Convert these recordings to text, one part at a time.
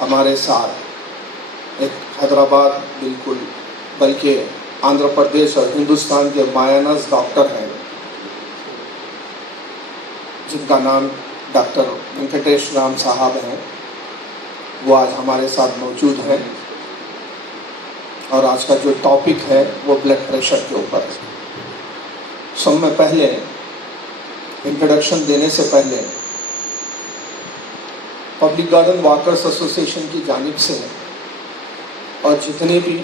हमारे साथ एक हैदराबाद बिल्कुल बल्कि आंध्र प्रदेश और हिंदुस्तान के मायानस डॉक्टर हैं जिनका नाम डॉक्टर वेंकटेश राम साहब हैं। वो आज हमारे साथ मौजूद हैं और आज का जो टॉपिक है वो ब्लड प्रेशर के ऊपर है। सब में पहले इंट्रोडक्शन देने से पहले पब्लिक गार्डन वॉकर्स एसोसिएशन की जानिब से और जितने भी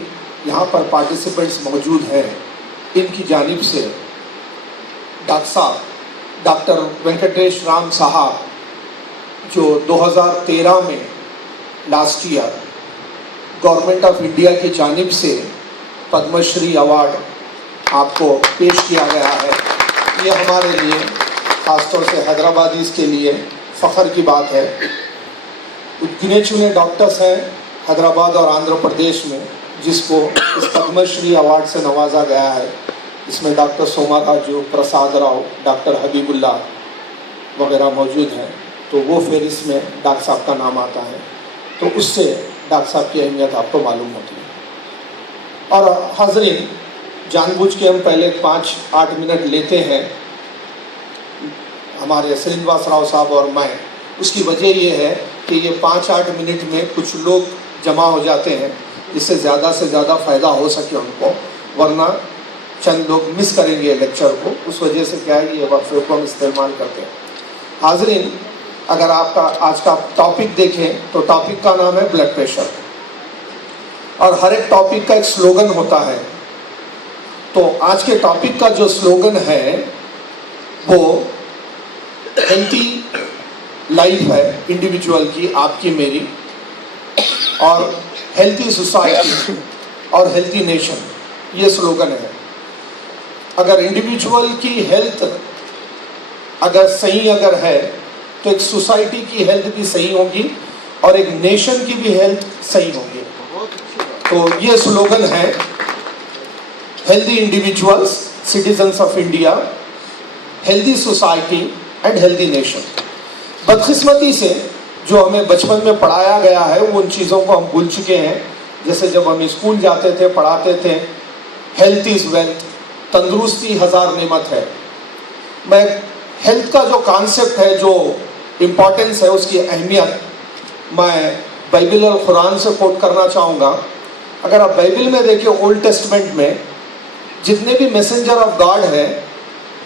यहाँ पर पार्टिसिपेंट्स मौजूद हैं इनकी जानिब से डॉक्टर वेंकटेश राम साहब जो 2013 में last year government of India की जानिब से पद्मश्री अवार्ड आपको पेश किया गया है। ये हमारे लिए ख़ासतौर से हैदराबादीज़ के लिए फ़ख्र की बात है। गिने चुने डॉक्टर्स हैं हैदराबाद और आंध्र प्रदेश में जिसको इस पद्मश्री अवार्ड से नवाजा गया है। इसमें डॉक्टर सोमाराजू, प्रसाद राव, डॉक्टर हबीबुल्ला वगैरह मौजूद हैं। तो वो फिर इसमें डॉक्टर साहब का नाम आता है, तो उससे डॉक्टर साहब की अहमियत आपको मालूम होती है। और हाज़रीन, जानबूझ के हम पहले 5-8 मिनट लेते हैं हमारे श्रीनिवास राव साहब और मैं। उसकी वजह ये है कि ये 5-8 मिनट में कुछ लोग जमा हो जाते हैं जिससे ज़्यादा से ज़्यादा फ़ायदा हो सके उनको, वरना चंद लोग मिस करेंगे लेक्चर को। उस वजह से क्या है, ये वक्फे को हम इस्तेमाल करते हैं। हाज़रीन, अगर आपका आज का टॉपिक देखें तो टॉपिक का नाम है ब्लड प्रेशर और हर एक टॉपिक का एक स्लोगन होता है। तो आज के टॉपिक का जो स्लोगन है वो हेल्थी लाइफ है इंडिविजुअल की, आपकी मेरी, और हेल्थी सोसाइटी और हेल्थी नेशन, ये स्लोगन है। अगर इंडिविजुअल की हेल्थ अगर सही अगर है तो एक सोसाइटी की हेल्थ भी सही होगी और एक नेशन की भी हेल्थ सही होगी। तो ये स्लोगन है healthy individuals, citizens of India, healthy society and healthy nation. बदकिस्मती से जो हमें बचपन में पढ़ाया गया है उन चीज़ों को हम भूल चुके हैं। जैसे जब हम स्कूल जाते थे पढ़ाते थे हेल्थ इज़ वेल्थ, तंदुरुस्ती हज़ार नेमत है। मैं हेल्थ का जो कॉन्सेप्ट है, जो इम्पोर्टेंस है, उसकी अहमियत मैं बाइबल और कुरान से कोट करना चाहूँगा। अगर आप बाइबल में देखिए ओल्ड टेस्टमेंट में जितने भी मैसेंजर ऑफ गॉड हैं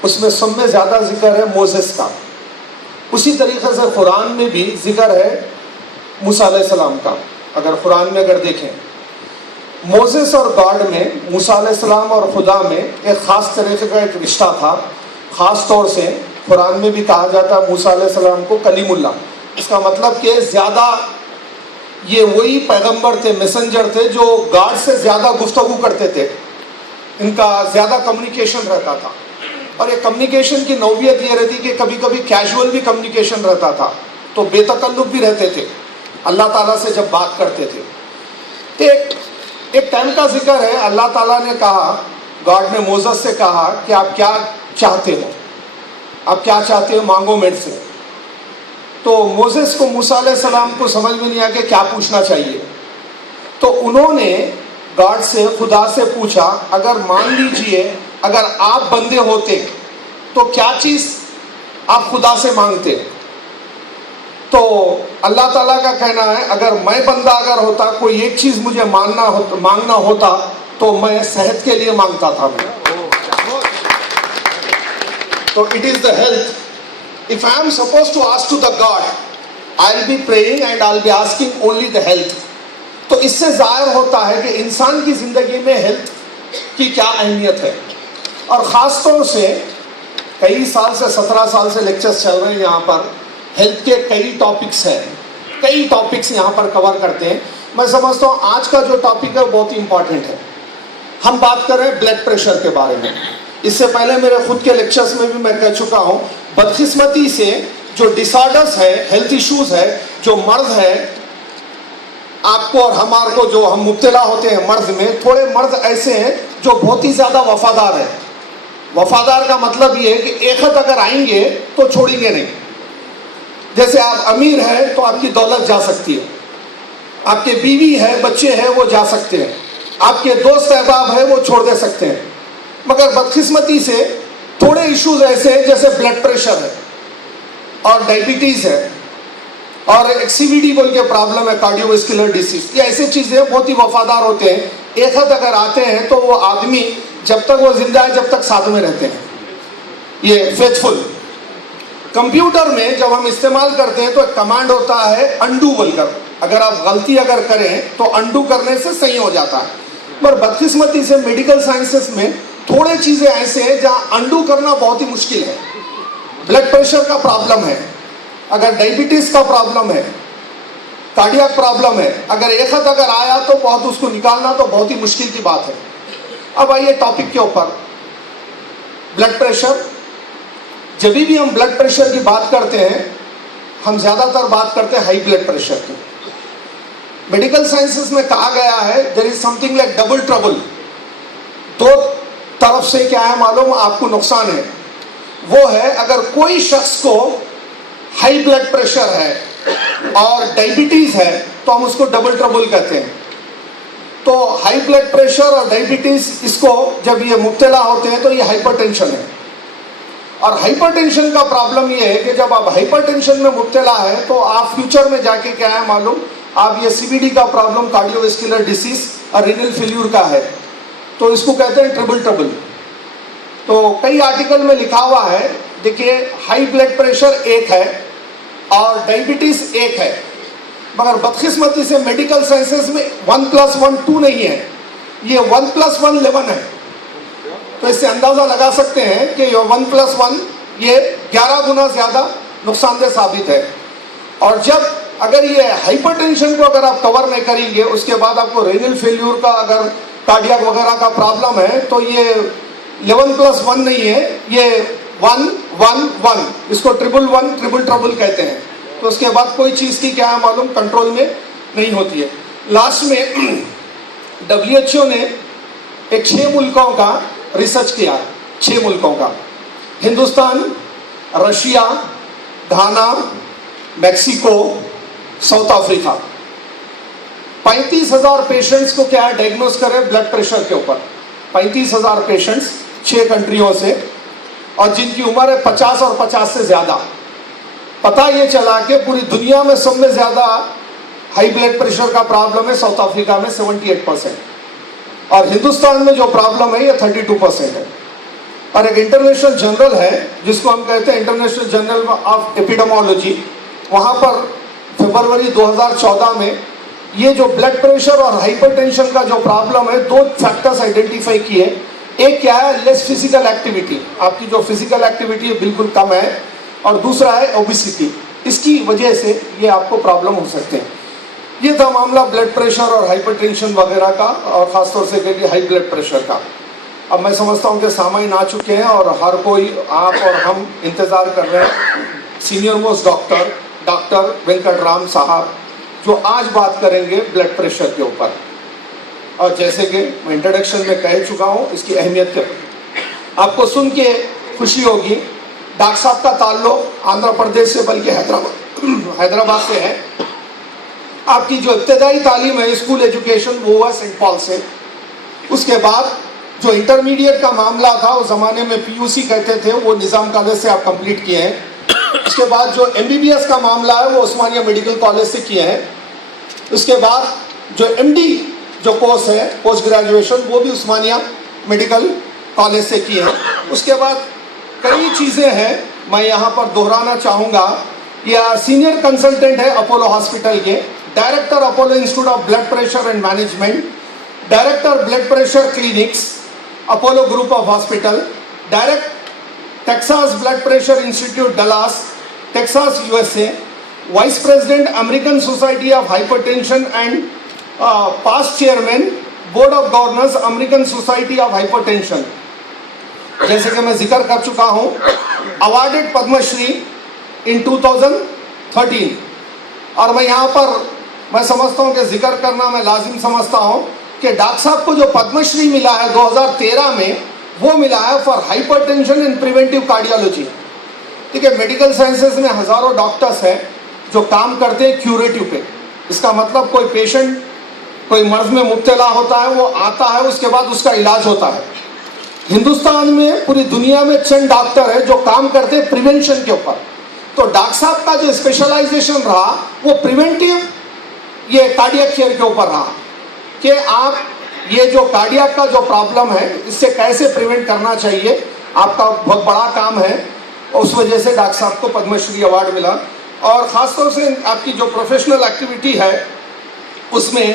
उसमें सब में ज़्यादा जिक्र है मोसेस का। उसी तरीक़े से कुरान में भी जिक्र है मूसा अलैहिस्सलाम का। अगर कुरान में अगर देखें मोसेस और गॉड में, मूसा अलैहिस्सलाम और खुदा में एक ख़ास तरीक़े का एक रिश्ता था। ख़ास तौर से कुरान में भी कहा जाता है मूसा अलैहिस्सलाम को कलीमुल्लाह। इसका मतलब कि ज़्यादा ये वही पैगंबर थे, मैसेंजर थे जो गॉड से ज़्यादा गुफ्तगू करते थे, इनका ज़्यादा कम्युनिकेशन रहता था। और ये कम्युनिकेशन की नौबियत ये रहती कि कभी कभी कैजुअल भी कम्युनिकेशन रहता था, तो बेतकल्लुफ़ भी रहते थे, अल्लाह ताला से जब बात करते थे। तो एक टाइम का जिक्र है, अल्लाह ताला ने कहा, गॉड ने मोसेस से कहा कि आप क्या चाहते हो, आप क्या चाहते हो, मांगो मेरे से। तो मोसेस को, मूसा अलैहिस्सलाम को समझ में नहीं आया कि क्या पूछना चाहिए। तो उन्होंने गॉड से, खुदा से पूछा, अगर मान लीजिए अगर आप बंदे होते तो क्या चीज़ आप खुदा से मांगते। तो अल्लाह ताला का कहना है अगर मैं बंदा अगर होता, कोई एक चीज़ मुझे मांगना होता तो मैं सेहत के लिए मांगता था। मैं तो it is the health. If I am suppose to ask to the God, I will be praying and I will be asking only the health. तो इससे जाहिर होता है कि इंसान की ज़िंदगी में हेल्थ की क्या अहमियत है। और ख़ास तौर से कई साल से, 17 साल से लेक्चर्स चल रहे हैं यहाँ पर। हेल्थ के कई टॉपिक्स हैं, कई टॉपिक्स यहाँ पर कवर करते हैं। मैं समझता हूँ आज का जो टॉपिक है बहुत ही इंपॉर्टेंट है। हम बात कर रहे हैं ब्लड प्रेशर के बारे में। इससे पहले मेरे खुद के लेक्चर्स में भी मैं कह चुका हूँ, बदकिस्मती से जो डिसऑर्डर्स है, हेल्थ इश्यूज़ है, जो मर्ज है, आपको और हमारे को जो हम मुब्तला होते हैं मर्ज में, थोड़े मर्ज ऐसे हैं जो बहुत ही ज़्यादा वफादार हैं। वफादार का मतलब ये है कि एक हद अगर आएंगे तो छोड़ेंगे नहीं। जैसे आप अमीर हैं तो आपकी दौलत जा सकती है, आपके बीवी है, बच्चे हैं, वो जा सकते हैं, आपके दोस्त अहबाब है वो छोड़ दे सकते हैं। मगर बदकिस्मती से थोड़े इश्यूज ऐसे हैं जैसे ब्लड प्रेशर है और डायबिटीज है और एक्सीवीडी बोल के प्रॉब्लम है, कार्डियोवास्कुलर डिसीज, ये ऐसी चीजें बहुत ही वफादार होते हैं। एक हद अगर आते हैं तो वो आदमी जब तक वो जिंदा है जब तक साथ में रहते हैं, ये फेथफुल। कंप्यूटर में जब हम इस्तेमाल करते हैं तो एक कमांड होता है अंडू बोलकर, अगर आप गलती अगर करें तो अंडू करने से सही हो जाता है। पर बदकिस्मती से मेडिकल साइंसेस में थोड़े चीजें ऐसे हैं जहां अंडू करना बहुत ही मुश्किल है। ब्लड प्रेशर का प्रॉब्लम है, अगर डायबिटीज का प्रॉब्लम है, कार्डियक प्रॉब्लम है, अगर एक हद अगर आया तो बहुत उसको निकालना तो बहुत ही मुश्किल की बात है। अब आइए टॉपिक के ऊपर, ब्लड प्रेशर। जब भी हम ब्लड प्रेशर की बात करते हैं हम ज्यादातर बात करते हैं हाई ब्लड प्रेशर की। मेडिकल साइंसेस में कहा गया है there is something like double trouble, दो तरफ से क्या है मालूम आपको नुकसान है। वो है अगर कोई शख्स को हाई ब्लड प्रेशर है और डायबिटीज है तो हम उसको डबल ट्रबल कहते हैं। तो हाई ब्लड प्रेशर और डायबिटीज, इसको जब ये मुब्तला होते हैं तो ये हाइपरटेंशन है। और हाइपरटेंशन का प्रॉब्लम ये है कि जब आप हाइपरटेंशन में मुब्तला है तो आप फ्यूचर में जाके क्या है मालूम, आप ये सीवीडी का प्रॉब्लम, कार्डियोवास्कुलर डिसीज और रीनल फेल्यूर का है, तो इसको कहते हैं ट्रिपल ट्रबल। तो कई आर्टिकल में लिखा हुआ है, देखिए हाई ब्लड प्रेशर एक है और डायबिटीज एक है, मगर बदकिस्मती से मेडिकल साइंसेस में 1 + 1 2 नहीं है, ये 1 + 1 11 है। तो इससे अंदाजा लगा सकते हैं कि ये 1 + 1 ये 11 गुना ज्यादा नुकसानदेह साबित है। और जब अगर ये हाइपरटेंशन को अगर आप कवर नहीं करेंगे, उसके बाद आपको रेनल फेल्यूर का, अगर कार्डियक वगैरह का प्रॉब्लम है, तो ये 11 + 1 नहीं है, ये 1 1 1, इसको ट्रिपल ट्रबल कहते हैं। तो उसके बाद कोई चीज़ की क्या है मालूम कंट्रोल में नहीं होती है। लास्ट में WHO ने एक 6 मुल्कों का रिसर्च किया, 6 मुल्कों का, हिंदुस्तान, रशिया, घाना, मैक्सिको, साउथ अफ्रीका। 35,000 पेशेंट्स को क्या है डायग्नोस करे ब्लड प्रेशर के ऊपर, 35,000 पेशेंट्स 6 कंट्रियों से, और जिनकी उम्र है 50 और 50 से ज्यादा। पता ये चला कि पूरी दुनिया में सब में ज्यादा हाई ब्लड प्रेशर का प्रॉब्लम है साउथ अफ्रीका में 78%, और हिंदुस्तान में जो प्रॉब्लम है ये 32% है। और एक इंटरनेशनल जर्नल है जिसको हम कहते हैं इंटरनेशनल जर्नल ऑफ एपिडेमोलॉजी, वहाँ पर फरवरी 2014 में ये जो ब्लड प्रेशर और हाइपरटेंशन का जो प्रॉब्लम है, 2 फैक्टर्स आइडेंटिफाई किए। एक क्या है, लेस फिजिकल एक्टिविटी, आपकी जो फिजिकल एक्टिविटी है बिल्कुल कम है, और दूसरा है ओबेसिटी, इसकी वजह से ये आपको प्रॉब्लम हो सकते हैं। ये था मामला ब्लड प्रेशर और हाइपरटेंशन वगैरह का, और ख़ासतौर से कहिए हाई ब्लड प्रेशर का। अब मैं समझता हूँ कि सामाइन आ चुके हैं और हर कोई, आप और हम इंतज़ार कर रहे हैं सीनियर मोस्ट डॉक्टर वेंकटराम साहब, जो आज बात करेंगे ब्लड प्रेशर के ऊपर। और जैसे कि मैं इंट्रोडक्शन में कह चुका हूँ, इसकी अहमियत के आपको सुन के खुशी होगी। डॉक्टर साहब का ताल्लुक आंध्र प्रदेश से बल्कि हैदराबाद से है। आपकी जो इब्तदाई तालीम है, स्कूल एजुकेशन, वो हुआ सेंट पॉल से। उसके बाद जो इंटरमीडिएट का मामला था, उस ज़माने में PUC कहते थे, वो निज़ाम कॉलेज से आप कंप्लीट किए हैं। उसके बाद जो MBBS का मामला है वो उस्मानिया मेडिकल कॉलेज से किए हैं। उसके बाद जो MD जो कोर्स है, पोस्ट ग्रेजुएशन, वो भी उस्मानिया मेडिकल कॉलेज से किए हैं। उसके बाद कई चीज़ें हैं, मैं यहाँ पर दोहराना चाहूँगा। या सीनियर कंसल्टेंट है अपोलो हॉस्पिटल के, director Apollo institute of blood pressure and management, director blood pressure clinics Apollo group of hospital, direct Texas blood pressure institute Dallas, Texas USA, vice president American society of hypertension and past chairman board of governors American society of hypertension. जैसे कि मैं जिक्र कर चुका हूँ, awarded Padmashri इन 2013। और मैं यहाँ पर मैं समझता हूँ कि जिक्र करना मैं लाजिम समझता हूँ कि डॉक्टर साहब को जो पद्मश्री मिला है 2013 में, वो मिला है for hypertension and preventive cardiology. ठीक है, मेडिकल साइंसेज में हज़ारों डॉक्टर्स हैं जो काम करते हैं क्यूरेटिव पे, इसका मतलब कोई पेशेंट कोई मर्ज में मुब्तला होता है, वो आता है, उसके बाद उसका इलाज होता है। हिंदुस्तान में, पूरी दुनिया में चंद डॉक्टर है जो काम करते हैं प्रिवेंशन के ऊपर। तो डॉक्टर साहब का जो स्पेशलाइजेशन रहा वो प्रिवेंटिव, ये कार्डियक केयर के ऊपर रहा कि आप ये जो कार्डियक का जो प्रॉब्लम है इससे कैसे प्रिवेंट करना चाहिए, आपका बहुत बड़ा काम है। उस वजह से डॉक्टर साहब को पद्मश्री अवार्ड मिला। और ख़ासतौर से आपकी जो प्रोफेशनल एक्टिविटी है उसमें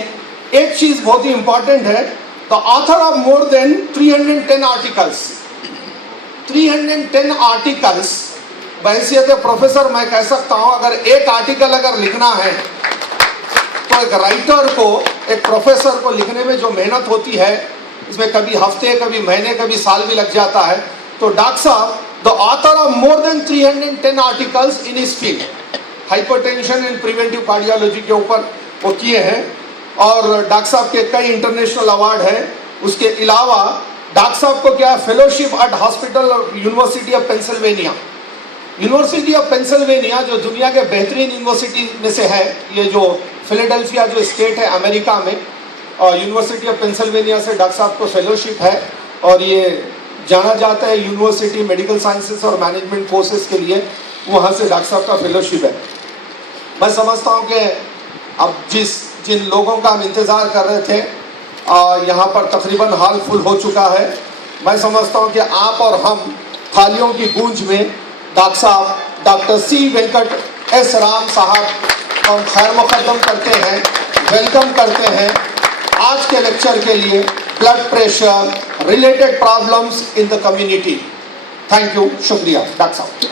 एक चीज़ बहुत ही इंपॉर्टेंट है, the author of more than 310 articles. 310 articles, बहैसियत प्रोफेसर मैं कह सकता हूँ अगर एक आर्टिकल अगर लिखना है तो एक राइटर को, एक प्रोफेसर को लिखने में जो मेहनत होती है इसमें कभी हफ्ते, कभी महीने, कभी साल भी लग जाता है। तो डॉक्टर साहब the author of more than 310 articles in his field, hypertension and preventive cardiology के ऊपर वो किए हैं। और डॉक्टर साहब के कई इंटरनेशनल अवार्ड हैं। उसके अलावा डॉक्टर साहब को क्या fellowship at hospital university of Pennsylvania. University of Pennsylvania जो दुनिया के बेहतरीन यूनिवर्सिटी में से है, ये जो फिलाडेल्फिया जो स्टेट है अमेरिका में, और यूनिवर्सिटी ऑफ पेंसिल्वेनिया से डॉक्टर साहब को फेलोशिप है। और ये जाना जाता है यूनिवर्सिटी मेडिकल साइंसेस और मैनेजमेंट कोर्सेज के लिए, वहाँ से डॉक्टर साहब का फेलोशिप है। मैं समझता हूँ कि अब जिन लोगों का हम इंतज़ार कर रहे थे, यहाँ पर तकरीबन हॉल फुल हो चुका है। मैं समझता हूँ कि आप और हम थालियों की गूंज में डॉक्टर साहब doctor C Venkat S Ram साहब हम खैर मुकद्दम करते हैं, वेलकम करते हैं आज के लेक्चर के लिए, blood pressure related problems in the community. Thank you, शुक्रिया डॉक्टर साहब।